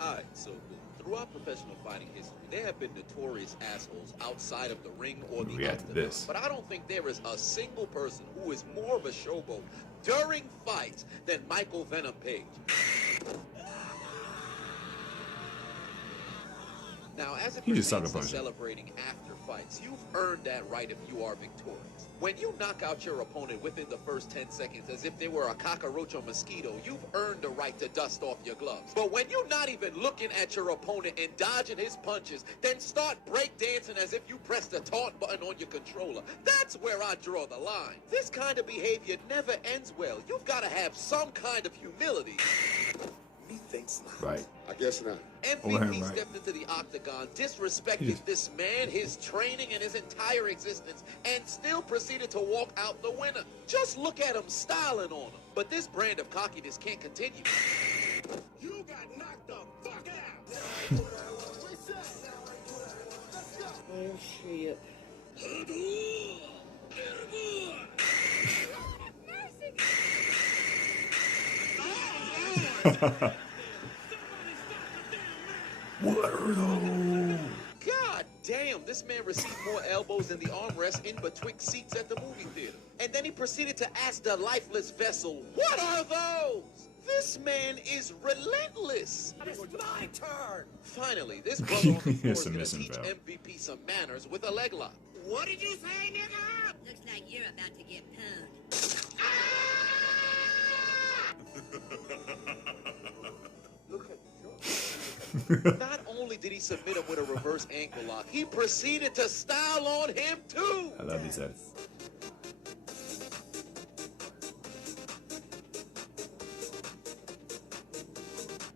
Alright, so throughout professional fighting history, there have been notorious assholes outside of the ring or the React to octagon. this. But I don't think there is a single person who is more of a showboat during fights than Michael Venom Page. Now, as it He just pertains sucker to punched him. celebrating after fights, you've earned that right if you are victorious. When you knock out your opponent within the first 10 seconds as if they were a cockroach or mosquito, you've earned the right to dust off your gloves. But when you're not even looking at your opponent and dodging his punches, then start breakdancing as if you pressed the taunt button on your controller, that's where I draw the line. This kind of behavior never ends well. You've got to have some kind of humility. Methinks not. Right. I guess not. MVP Right. stepped into the octagon, disrespected this man, his training, and his entire existence, and still proceeded to walk out the winner. Just look at him styling on him. But this brand of cockiness can't continue. You got knocked the fuck out! Oh, shit. What are those? God damn, this man received more elbows than the armrest in betwixt seats at the movie theater. And then he proceeded to ask the lifeless vessel, what are those? This man is relentless. It's my turn! Finally, this brother on the floor Yes, is a gonna missing teach valve. MVP some manners with a leg lock. What did you say, nigga? Looks like you're about to get pwned. Look at Not only did he submit him with a reverse ankle lock, he proceeded to style on him too. I love these.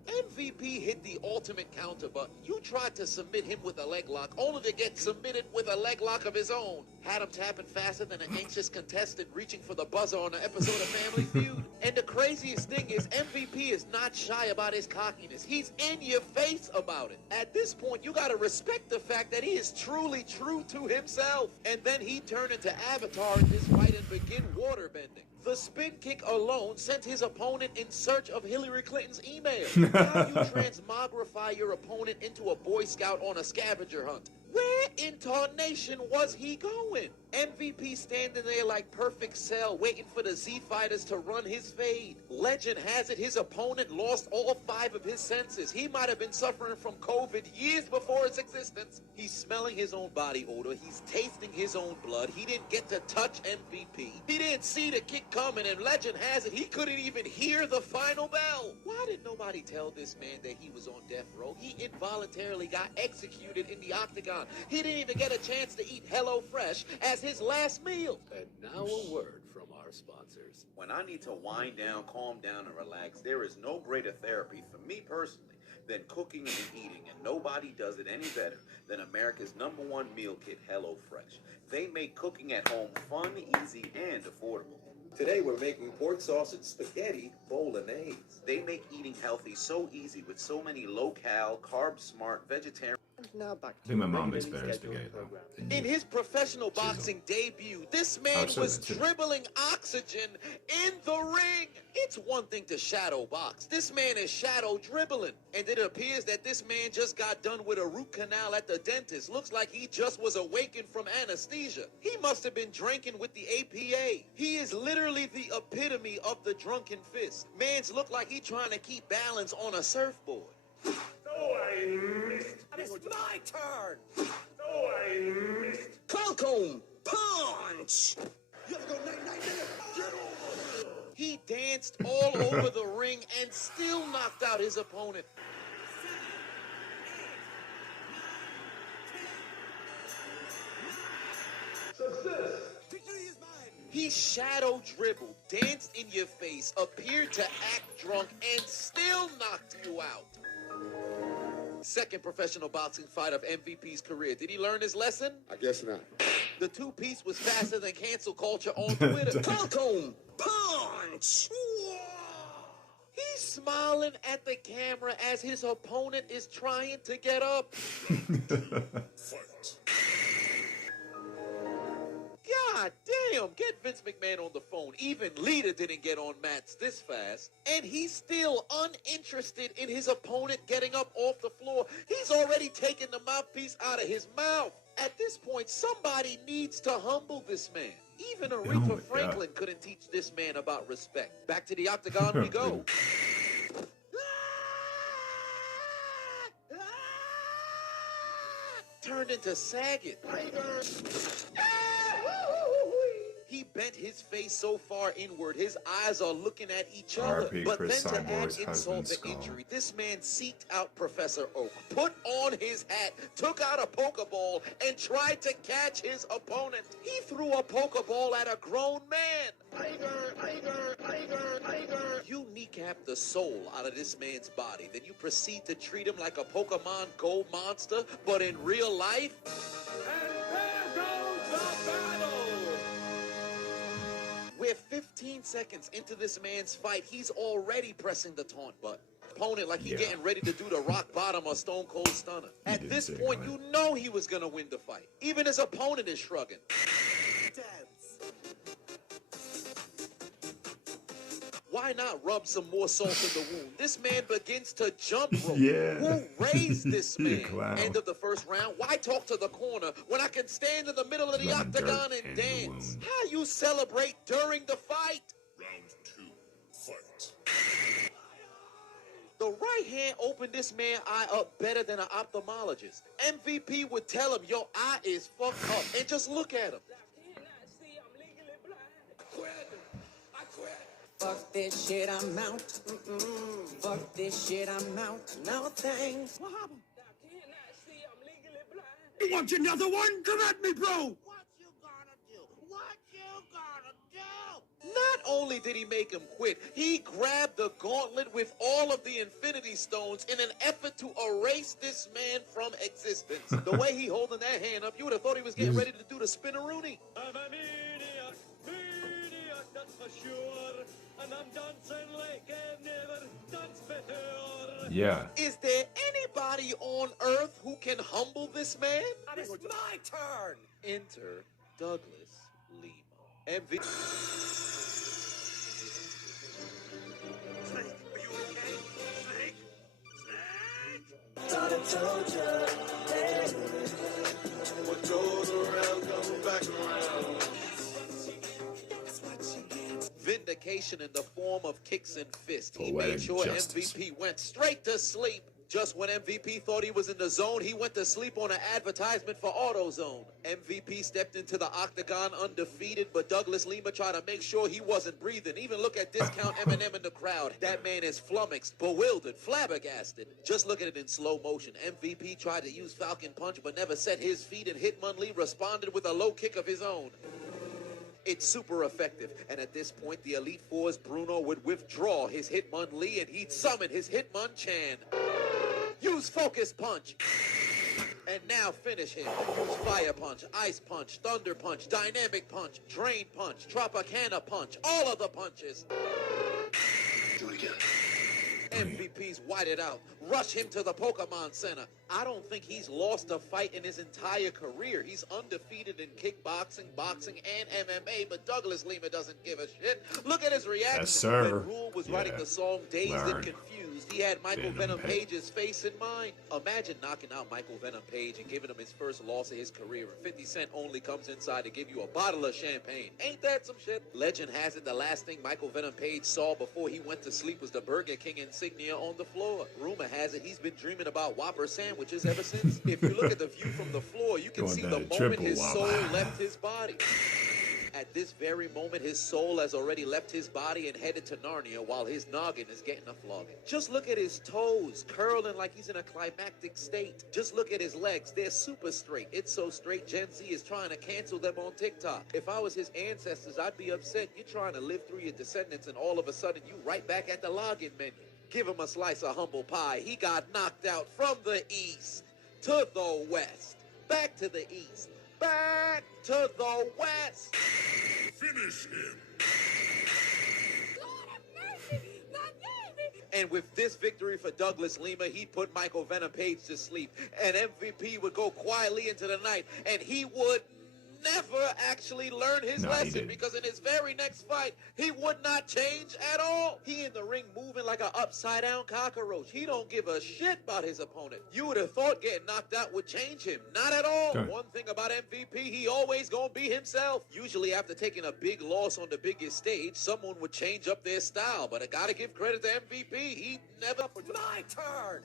MVP hit the ultimate counter button. You tried to submit him with a leg lock, only to get submitted with a leg lock of his own. Had him tapping faster than an anxious contestant reaching for the buzzer on an episode of Family Feud. And the craziest thing is, MVP is not shy about his cockiness. He's in your face about it. At this point, you gotta respect the fact that he is truly true to himself. And then he turned into Avatar in this fight and begin waterbending. The spin kick alone sent his opponent in search of Hillary Clinton's email. How you transmogrify your opponent into a Boy Scout on a scavenger hunt? Where in tarnation was he going? MVP standing there like Perfect Cell, waiting for the Z Fighters to run his fade. Legend has it his opponent lost all 5 of his senses. He might have been suffering from COVID years before its existence. He's smelling his own body odor. He's tasting his own blood. He didn't get to touch MVP. He didn't see the kick coming, and legend has it he couldn't even hear the final bell. Why did nobody tell this man that he was on death row? He involuntarily got executed in the octagon. He didn't even get a chance to eat HelloFresh as his last meal. And now a word from our sponsors. When I need to wind down, calm down, and relax, there is no greater therapy for me personally than cooking and eating, and nobody does it any better than America's #1 meal kit, HelloFresh. They make cooking at home fun, easy, and affordable. Today we're making pork sausage spaghetti bolognese. They make eating healthy so easy with so many low-cal, carb-smart, vegetarian. Now back I to think my the mom makes regularly better scheduled spaghetti though. program. than In you. his professional boxing debut, this man so was that's it. dribbling oxygen in the ring. It's one thing to shadow box. This man is shadow dribbling. And it appears that this man just got done with a root canal at the dentist. Looks like he just was awakened from anesthesia. He must have been drinking with the APA. He is literally the epitome of the drunken fist. Man's look like he trying to keep balance on a surfboard. Oh, I missed. It's my turn. Oh, I missed. Falcon punch. You ever go night-night, nigga? Get over here. He danced all over the ring and still knocked out his opponent. Success. Victory is mine. He shadow dribbled, danced in your face, appeared to act drunk, and still knocked you out. Second professional boxing fight of MVP's career. Did he learn his lesson? I guess not. The two-piece was faster than cancel culture on Twitter. Falcon punch. He's smiling at the camera as his opponent is trying to get up. Fight. God God damn, get Vince McMahon on the phone. Even Lita didn't get on mats this fast. And he's still uninterested in his opponent getting up off the floor. He's already taken the mouthpiece out of his mouth. At this point, somebody needs to humble this man. Even Aretha Franklin couldn't teach this man about respect. Back to the octagon we go. Turned into Saget. He bent his face so far inward, his eyes are looking at each other. R.I.P. But Chris then to add Cyborg's insult husband, to Skull. injury, this man seeked out Professor Oak, put on his hat, took out a Pokeball, and tried to catch his opponent. He threw a Pokeball at a grown man. You kneecap the soul out of this man's body, then you proceed to treat him like a Pokemon Go monster, but in real life, And there goes the battle! we're 15 seconds into this man's fight. He's already pressing the taunt button. Opponent like he's getting ready to do the rock bottom or stone cold stunner. At didn't this say point, that. you know he was gonna win the fight. Even his opponent is shrugging. Why not rub some more salt in the wound? This man begins to jump rope. Yeah. Who raised this You man? clown. End of the first round. Why talk to the corner when I can stand in the middle of the Lemon octagon dirt and in the dance? wound. How you celebrate during the fight? Round 2, fight. The right hand opened this man's eye up better than an ophthalmologist. MVP would tell him, your eye is fucked up. And just look at him. I quit. Fuck this shit, I'm out. Fuck this shit, I'm out. No thanks. What happened? You want another one? Come at me, bro! What you gonna do? What you gonna do? Not only did he make him quit, he grabbed the gauntlet with all of the Infinity Stones in an effort to erase this man from existence. The way he holding that hand up, you would have thought he was getting ready to do the spinneroonie. I'm a maniac, that's for sure. And I'm dancing like I've never danced before. Yeah. Is there anybody on earth who can humble this man? It's my turn! Enter Douglas Lima. MVP. Snake, are you okay? Snake? Snake? What goes around comes back around. Vindication in the form of kicks and fists. He Poetic made sure justice. MVP went straight to sleep. Just when MVP thought he was in the zone, he went to sleep on an advertisement for AutoZone. MVP stepped into the octagon undefeated, but Douglas Lima tried to make sure he wasn't breathing. Even look at Discount Eminem in the crowd. That man is flummoxed, bewildered, flabbergasted. Just look at it in slow motion. MVP tried to use Falcon Punch, but never set his feet, and Hitmonlee responded with a low kick of his own. It's super effective, and at this point, the Elite Four's Bruno would withdraw his Hitmonlee, and he'd summon his Hitmonchan. Use Focus Punch. And now finish him. Use Fire Punch, Ice Punch, Thunder Punch, Dynamic Punch, Drain Punch, Tropicana Punch, all of the punches. Do it again. MVP's whited out. Rush him to the Pokemon Center. I don't think he's lost a fight in his entire career. He's undefeated in kickboxing, boxing, and MMA, but Douglas Lima doesn't give a shit. Look at his reaction. Yes, sir. When Rule was writing Yeah. the song Dazed and Learn. Confused, he had Michael Venom Venom Page. Page's face in mind. Imagine knocking out Michael Venom Page and giving him his first loss of his career, and 50 Cent only comes inside to give you a bottle of champagne. Ain't that some shit? Legend has it the last thing Michael Venom Page saw before he went to sleep was the Burger King insignia on the floor. Rumor has it he's been dreaming about Whopper sandwiches ever since. If you look at the view from the floor, you can Going see down the to moment triple his Whopper. soul left his body. At this very moment, his soul has already left his body and headed to Narnia while his noggin is getting a flogging. Just look at his toes, curling like he's in a climactic state. Just look at his legs. They're super straight. It's so straight, Gen Z is trying to cancel them on TikTok. If I was his ancestors, I'd be upset. You're trying to live through your descendants, and all of a sudden, you right back at the login menu. Give him a slice of humble pie. He got knocked out from the east to the west. Back to the east. Back to the west. Finish him. And with this victory for Douglas Lima, he put Michael Venom Page to sleep. And MVP would go quietly into the night, and he would never actually learned his No, he lesson didn't. because in his very next fight, he would not change at all. He in the ring moving like an upside down cockroach. He don't give a shit about his opponent. You would have thought getting knocked out would change him. Not at all. Okay. One thing about MVP, he always gonna be himself. Usually after taking a big loss on the biggest stage, someone would change up their style. But I gotta give credit to MVP. He never... My turn.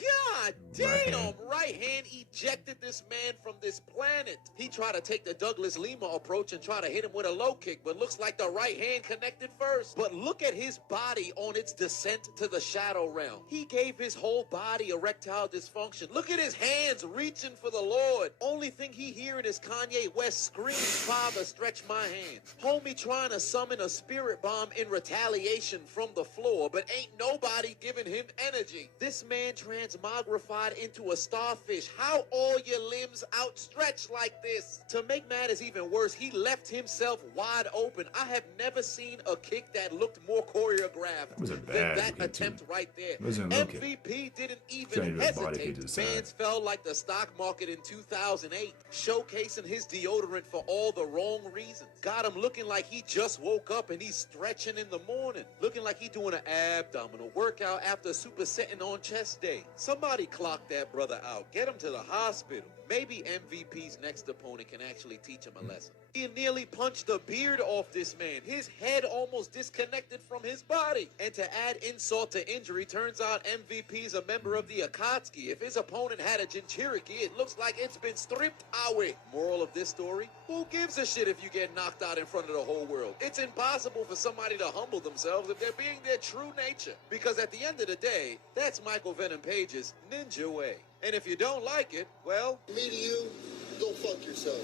God damn! Right hand ejected this man from this planet. He tried to take the Douglas Lima approach and try to hit him with a low kick, but looks like the right hand connected first. But look at his body on its descent to the shadow realm. He gave his whole body erectile dysfunction. Look at his hands reaching for the Lord. Only thing he hearing is Kanye West scream, "Father, stretch my hand." Homie trying to summon a spirit bomb in retaliation from the floor, but ain't nobody giving him energy. This man transmogrified into a starfish. How all your limbs outstretched like this? To make matters even worse, he left himself wide open. I have never seen a kick that looked more choreographed That was a than bad that kick, attempt too. right there. It wasn't a low kick. MVP didn't Trying even to do a body kick to hesitate. the side. Fans felt like the stock market in 2008, showcasing his deodorant for all the wrong reasons. Got him looking like he just woke up and he's stretching in the morning. Looking like he doing an abdominal workout after supersetting on chest day. Somebody clock that brother out. Get him to the hospital. Maybe MVP's next opponent can actually teach him a lesson. He nearly punched the beard off this man. His head almost disconnected from his body. And to add insult to injury, turns out MVP's a member of the Akatsuki. If his opponent had a Jinchuriki, it looks like it's been stripped away. Moral of this story? Who gives a shit if you get knocked out in front of the whole world? It's impossible for somebody to humble themselves if they're being their true nature. Because at the end of the day, that's Michael Venom Page's ninja way. And if you don't like it, well... Me to you, go fuck yourself.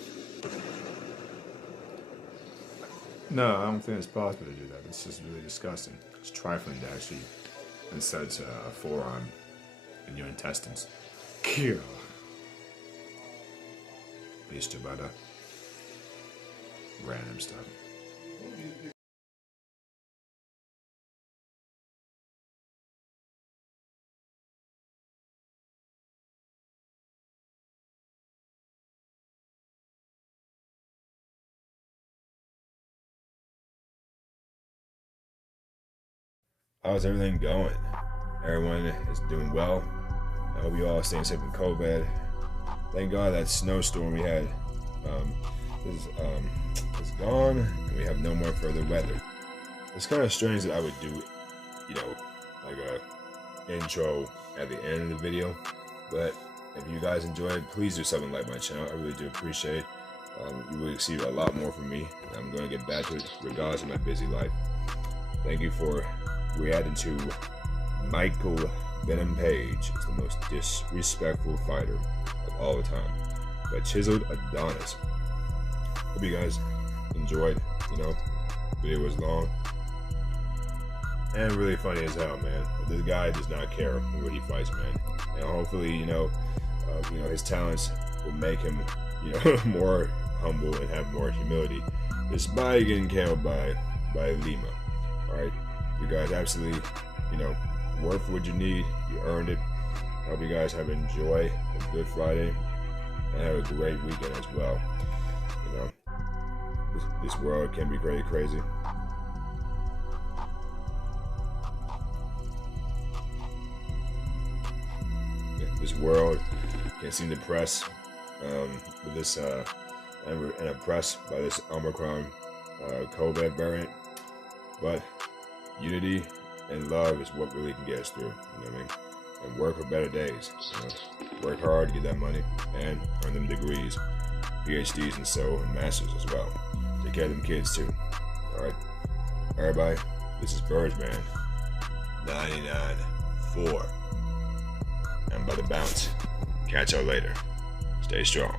No, I don't think it's possible to do that. It's just really disgusting. It's trifling to actually insert a forearm in your intestines. Kill. Based about random stuff. How's everything going? Everyone is doing well. I hope you all staying safe from COVID. Thank God that snowstorm we had is gone, and we have no more further weather. It's kind of strange that I would do, like a intro at the end of the video, but if you guys enjoy it, please do something like my channel. I really do appreciate it. You will receive a lot more from me, and I'm going to get back to it regardless of my busy life. Thank you for reacting to Michael Venom Page. Is the most disrespectful fighter of all time by Chiseled Adonis. Hope you guys enjoyed. The video was long and really funny as hell, man. This guy does not care what he fights, man. And hopefully, his talents will make him, more humble and have more humility, despite getting killed by Lima. All right, you guys absolutely, work for what you need. You earned it. I hope you guys have enjoyed a good Friday and have a great weekend as well. This world can be very crazy. This world can seem depressed with this, and oppressed by this Omicron COVID variant. But unity and love is what really can get us through. You know what I mean? And work for better days. Work hard to get that money and earn them degrees, PhDs, and so and masters as well. Take care of them kids too. All right, everybody. This is Birdman 99.4. I'm about to bounce. Catch y'all later. Stay strong.